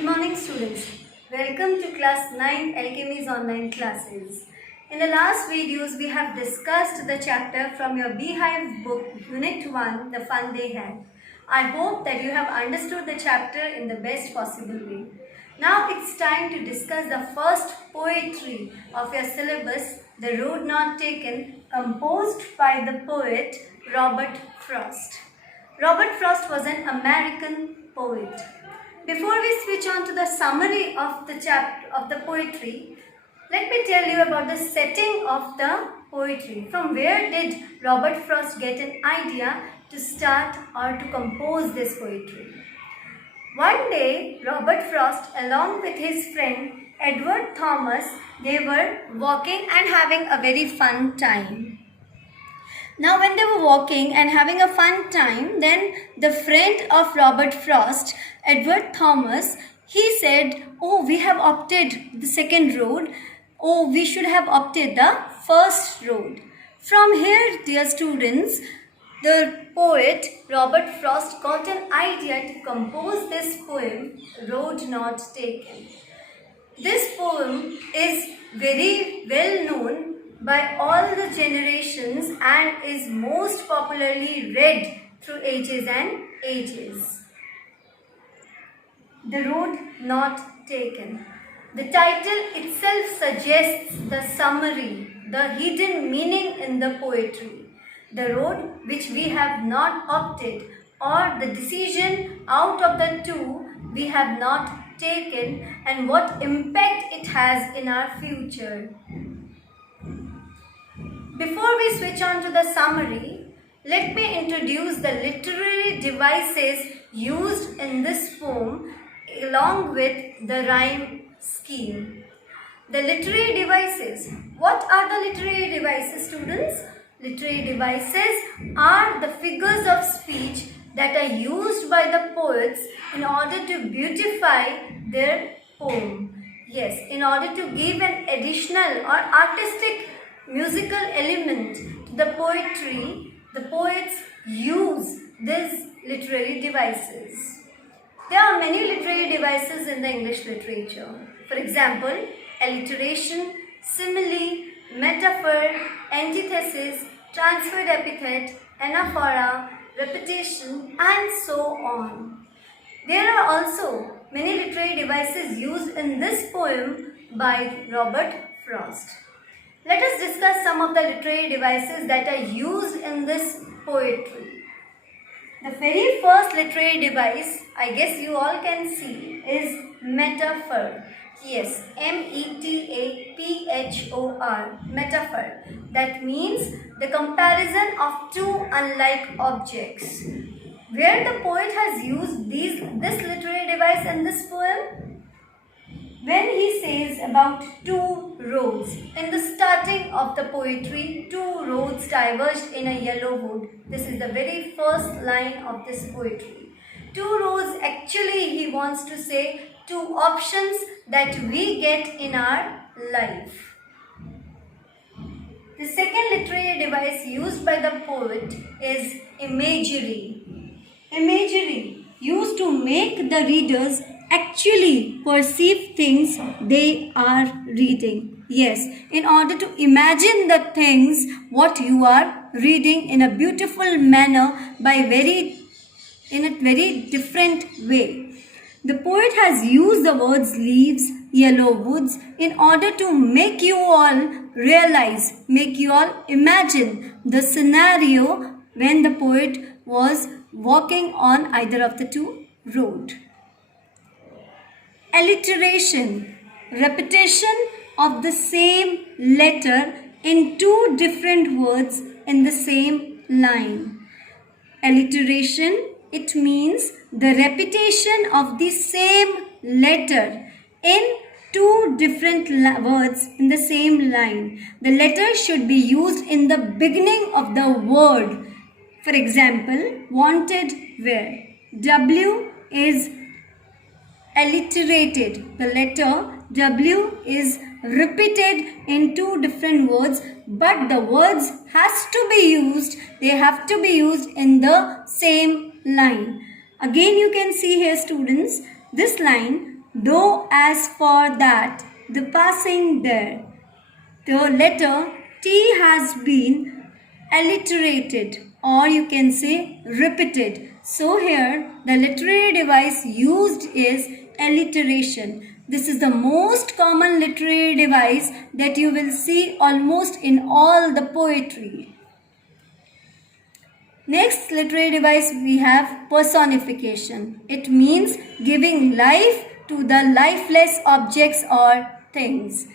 Good morning students. Welcome to Class 9 Alchemy's online classes. In the last videos we have discussed the chapter from your Beehive book Unit 1, The Fun They Had. I hope that you have understood the chapter in the best possible way. Now it's time to discuss the first poetry of your syllabus, The Road Not Taken, composed by the poet Robert Frost. Robert Frost was an American poet. Before we switch on to the summary of the poetry, let me tell you about the setting of the poetry. From where did Robert Frost get an idea to start or to compose this poetry? One day, Robert Frost, along with his friend Edward Thomas, they were walking and having a very fun time. Now when they were walking and having a fun time, then the friend of Robert Frost, Edward Thomas, he said, "Oh, we have opted the second road. Oh, we should have opted the first road." From here, dear students, the poet Robert Frost got an idea to compose this poem, Road Not Taken. This poem is very well known by all the generations and is most popularly read through ages and ages. The Road Not Taken. The title itself suggests the summary, the hidden meaning in the poetry. The road which we have not opted, or the decision out of the two we have not taken, and what impact it has in our future. Before we switch on to the summary, let me introduce the literary devices used in this poem along with the rhyme scheme. The literary devices. What are the literary devices, students? Literary devices are the figures of speech that are used by the poets in order to beautify their poem. Yes, in order to give an additional or artistic musical element to the poetry, the poets use these literary devices. There are many literary devices in the English literature. For example, alliteration, simile, metaphor, antithesis, transferred epithet, anaphora, repetition, and so on. There are also many literary devices used in this poem by Robert Frost. Let us discuss some of the literary devices that are used in this poetry. The very first literary device, I guess you all can see, is metaphor. Yes, metaphor, metaphor. That means the comparison of two unlike objects. Where the poet has used this literary device in this poem? When he says about two roads, in the starting of the poetry, two roads diverged in a yellow wood. This is the very first line of this poetry. Two roads, actually he wants to say two options that we get in our life. The second literary device used by the poet is imagery. Imagery used to make the readers actually perceive things they are reading. Yes, in order to imagine the things what you are reading in a beautiful manner in a very different way. The poet has used the words leaves, yellow woods in order to make you all realize, make you all imagine the scenario when the poet was walking on either of the two roads. Alliteration, repetition of the same letter in two different words in the same line. Alliteration, it means the repetition of the same letter in two different words in the same line. The letter should be used in the beginning of the word. For example, wanted where. W is alliterated. The letter W is repeated in two different words, but the words they have to be used in the same line. Again you can see here, students, this line, Though as for that, the passing there, the letter T has been alliterated, or you can say repeated. So here the literary device used is alliteration. This is the most common literary device that you will see almost in all the poetry. Next literary device we have personification. It means giving life to the lifeless objects or things.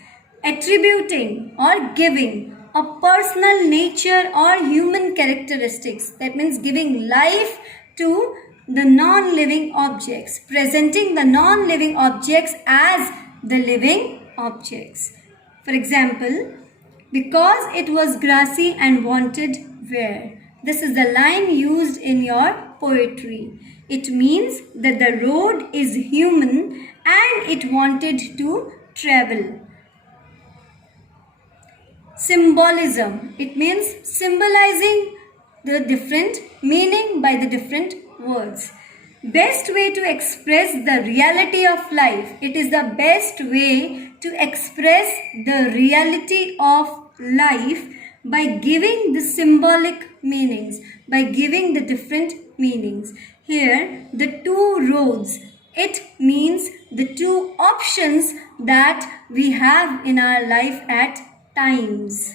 Attributing or giving a personal nature or human characteristics. That means giving life to the non-living objects. Presenting the non-living objects as the living objects. For example, because it was grassy and wanted wear. This is the line used in your poetry. It means that the road is human and it wanted to travel. Symbolism. It means symbolizing the different meaning by the different words. Best way to express the reality of life. It is the best way to express the reality of life by giving the symbolic meanings, by giving the different meanings. Here, the two roads. It means the two options that we have in our life at times.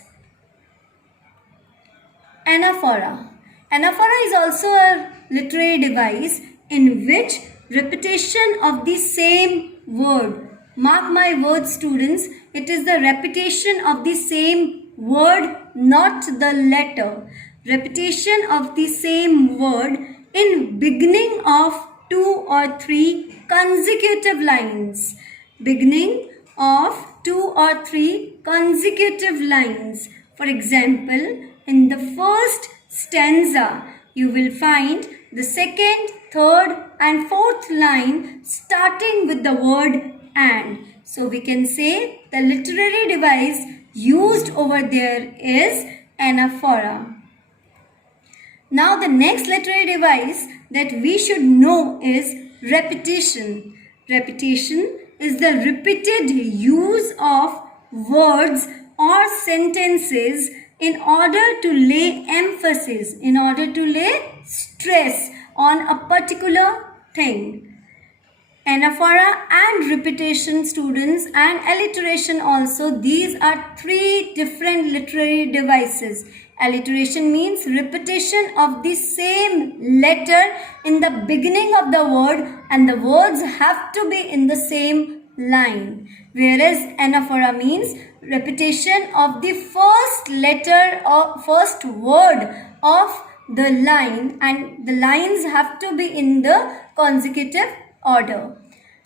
Anaphora. Anaphora is also a literary device in which repetition of the same word. Mark my words, students. It is the repetition of the same word, not the letter. Repetition of the same word in beginning of 2 or 3 consecutive lines. Beginning of 2 or 3 consecutive lines. For example, in the first stanza, you will find the second, third and fourth line starting with the word and. So we can say the literary device used over there is anaphora. Now the next literary device that we should know is repetition. Repetition is the repeated use of words or sentences in order to lay emphasis, in order to lay stress on a particular thing. Anaphora and repetition, students, and alliteration also, these are 3 different literary devices. Alliteration means repetition of the same letter in the beginning of the word and the words have to be in the same line. Whereas anaphora means repetition of the first letter or first word of the line and the lines have to be in the consecutive order.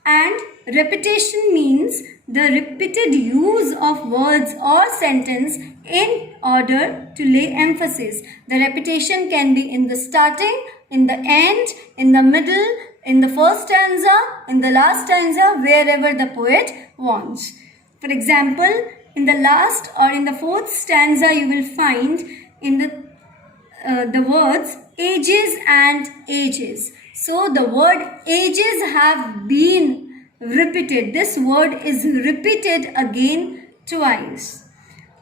And repetition means the repeated use of words or sentence in order to lay emphasis. The repetition can be in the starting, in the end, in the middle, in the first stanza, in the last stanza, wherever the poet wants. For example, in the last or in the fourth stanza, you will find in the words ages and ages. So the word ages have been repeated. This word is repeated again twice.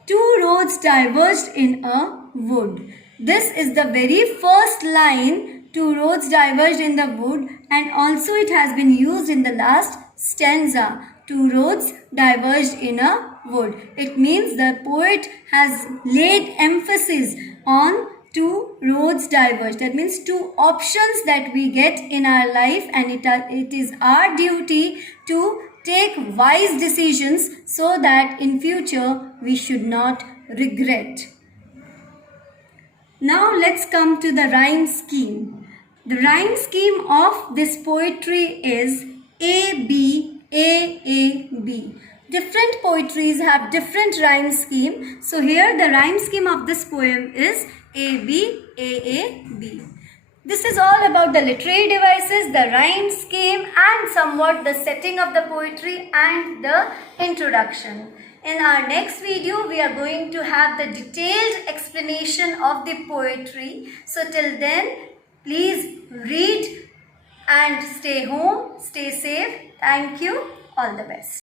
2 roads diverged in a wood. This is the very first line, 2 roads diverged in the wood, and also it has been used in the last stanza. 2 roads diverged in a wood. It means the poet has laid emphasis on 2 roads diverged. That means 2 options that we get in our life, and it is our duty to take wise decisions so that in future we should not regret. Now let's come to the rhyme scheme. The rhyme scheme of this poetry is A, B, A, A, B. Different poetries have different rhyme scheme. So here the rhyme scheme of this poem is A, B, A, A, B. This is all about the literary devices, the rhyme scheme, and somewhat the setting of the poetry and the introduction. In our next video, we are going to have the detailed explanation of the poetry. So till then, please read and stay home, stay safe. Thank you. All the best.